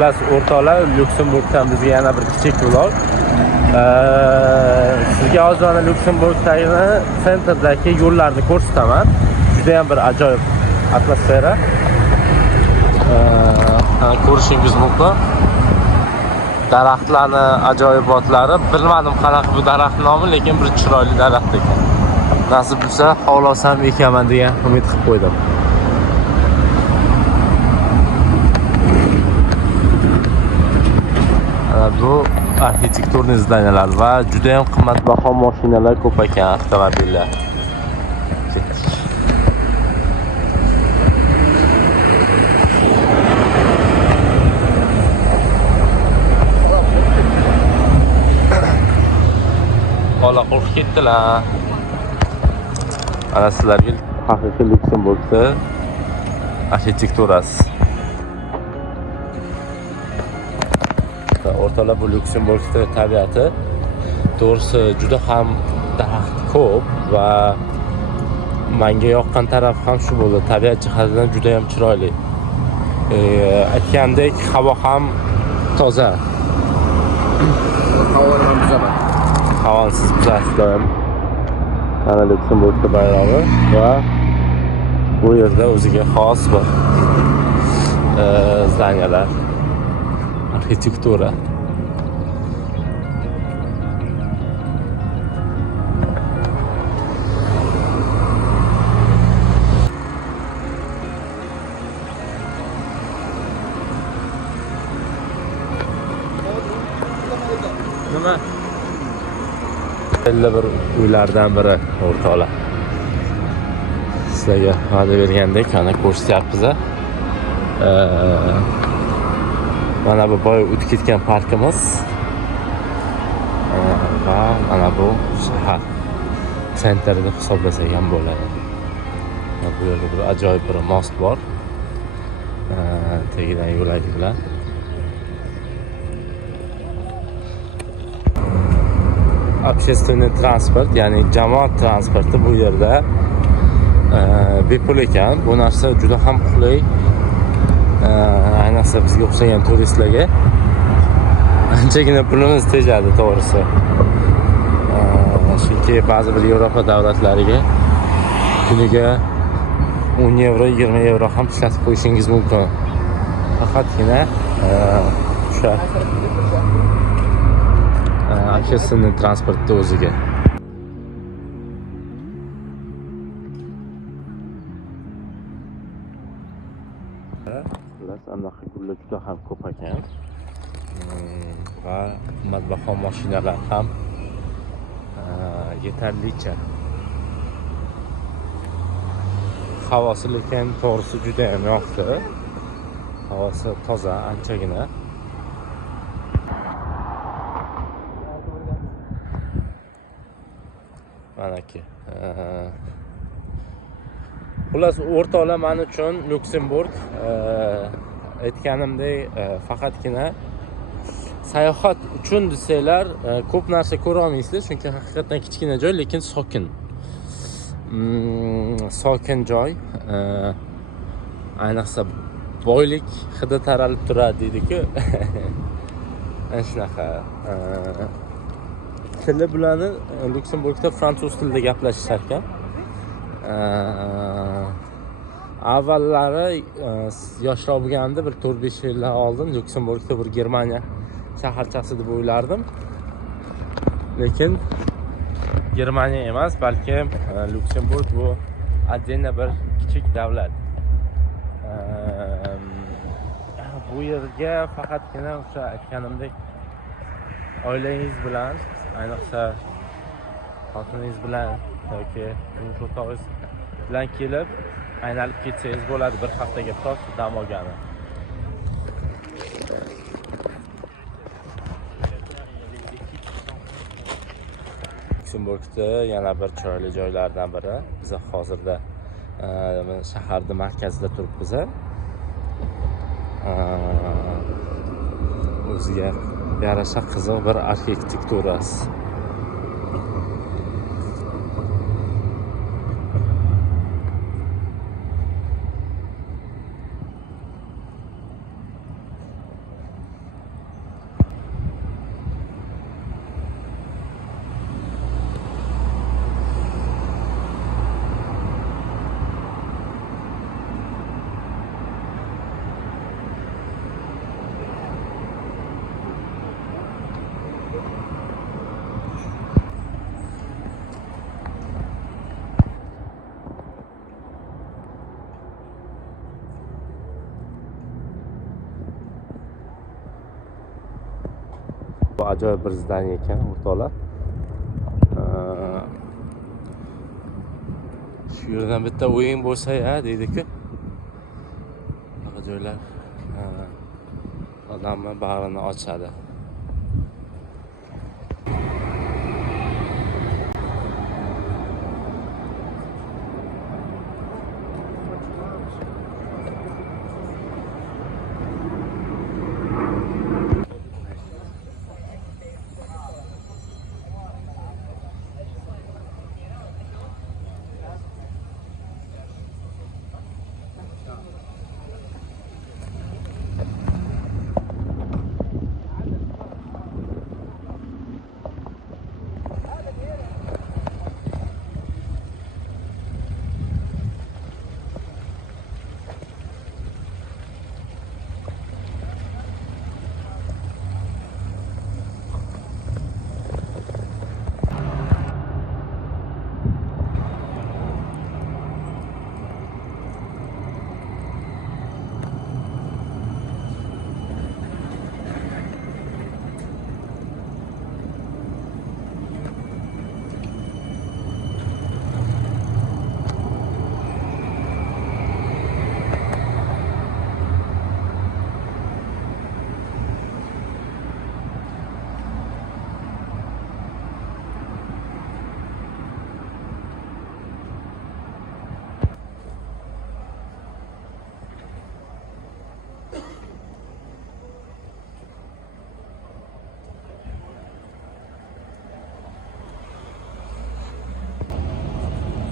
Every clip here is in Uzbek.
Xullas o'rtoqlar, Lyuksemburgdan bizga yana bir kichik vlog. Sizga hozir ana Lyuksemburgdagi sentrdagi yo'llarni ko'rsataman. Juda ham bir ajoyib atmosfera. Ko'rishingiz mumkin. Daraxtlarni ajoyibotlari, bilmadim qanaqa bu daraxt nomi, lekin bir chiroyli daraxt ekan. Nasib bo'lsa, qovlasam ekaman degan umid qilib qo'ydim. Bu arxitekturniy zdaniylar va juda ham qimmatbaho mashinalar ko'p ekan, avtomobillar. Bola qo'rqib ketdilar. Ana sizlarga haqiqiy Lyuksemburgda arxitekturasi. O'rtalar bu Lyuksemburgda tabiati to'g'risi juda ham daraxt ko'p va menga yoqqan taraf ham shu bo'ldi. Tabiat jihatidan juda ham chiroyli. Aytgandek, havo ham toza. Havoni ham buzaman. Havosiz buzasiz doim. Mana Lyuksemburgda bayrog'i va bu yerda o'ziga xos bir zdaniyalar, arxitektura. Nima? Belli bir uylardan biri o'rtoqlar. Sizlarga va'da bergandek, ana ko'rsatyapmiz. Mana bu boy o'tib ketgan parkimiz. Va mana bu shahar sentri deb hisoblasak ham bo'ladi. Bu yerda bir ajoyib bir most bor. Tagidan yo'lak bilan. Общественный transport, ya'ni jamoat transporti bu yerda bepul ekan. Bu narsa juda ham qulay. Ayniqsa bizga o'xshagan turistlarga anchagina pulimiz tejadi to'g'risi. Chunki ba'zi bir Yevropa davlatlariga kuniga 10 yevro, 20 yevro ham ishlatib qo'yishingiz mumkin. Faqatgina o'sha общественный transportda o'ziga. Anaqa gullar juda ham ko'p ekan. Va qimmatbaho mashinalar ham yetarlicha. Havosi lekin to'g'risi juda ham yoqdi. Havosi toza, anchagina. Manaki. Xullas o'rtoqlar, men uchun Lyuksemburg aytganimdek faqatgina sayohat uchun desanglar ko'p narsa ko'ra olmaysizlar, chunki haqiqatan kichkina joy, lekin sokin. Sokin joy. Ayniqsa boylik hidi taralib turadi deydi-ku. Ana shunaqa. Tili bilan Lyuksemburgda fransuz tilida gaplashishar ekan. Avvallari yoshroq bo'lganimda bir 4-5 yillar oldin Lyuksemburgda bir Germaniya shaharchasi deb o'ylardim. Lekin Germaniya emas, balki Lyuksemburg bu отдельно bir kichik davlat. Bu yerga faqatgina o'sha aytganimdek oilangiz bilan, ayniqsa xotiningiz bilan yoki o'rtog'ingiz bilan kelib aylanib ketsangiz bo'ladi, bir haftaga prosta dam olgani. Lyuksemburgda yana bir chiroyli joylardan biri. Biz hozirda shaharning markazida turibmiz. O'ziga yarasha qiziq bir arxitekturasi. Bu ajoyib bir zdaniya ekan, o'rtoqlar. Shu yerdan bitta o'yin bo'lsa ya deydi-ku. Bunaqa joylar odamni bag'rini ochadi.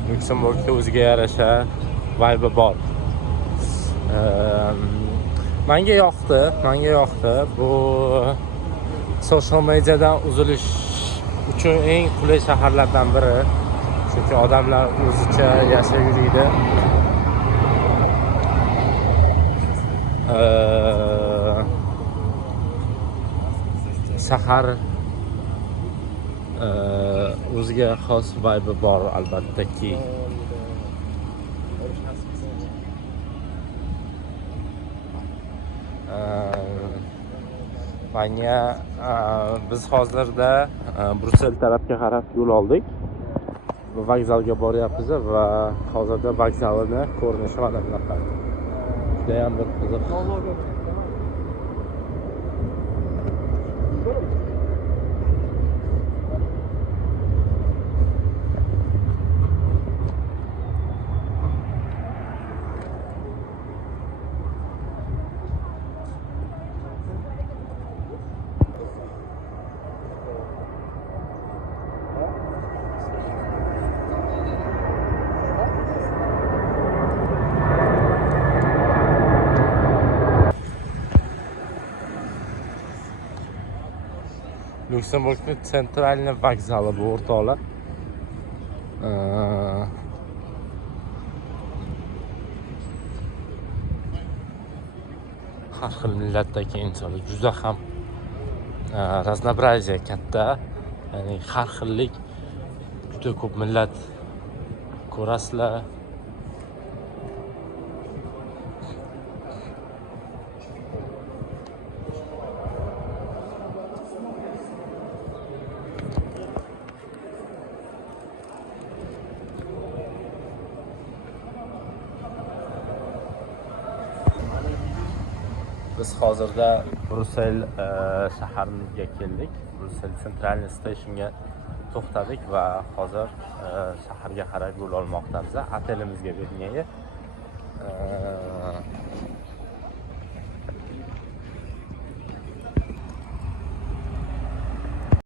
Lüksemburgda o'ziga yarasha vibe bor. Menga yoqdi. Bu social mediadan uzilish uchun eng qulay shaharlardan biri. Chunki odamlar o'zicha yashayveradi. Shahar o'ziga xos vibe bor albattaki. Manga biz hozirda Brussel tarafga qarab yo'l oldik. Vokzalga boryapmiz va hozirda vokzalni ko'rinishi mana bunaqa. Juda ham bir qiziq. Lüksemburgning sentralniy vokzali bu o'rtoqlar. Har xil millatdagi insonlar juda ham raznobraziya katta. Ya'ni har xillik juda ko'p millat ko'rasizlar. Biz hozirda Brussel shahariga keldik. Brussel Central Stationga to'xtadik va hozir shaharga qarab yo'l olmoqdamiz. Otelimizga Verniye.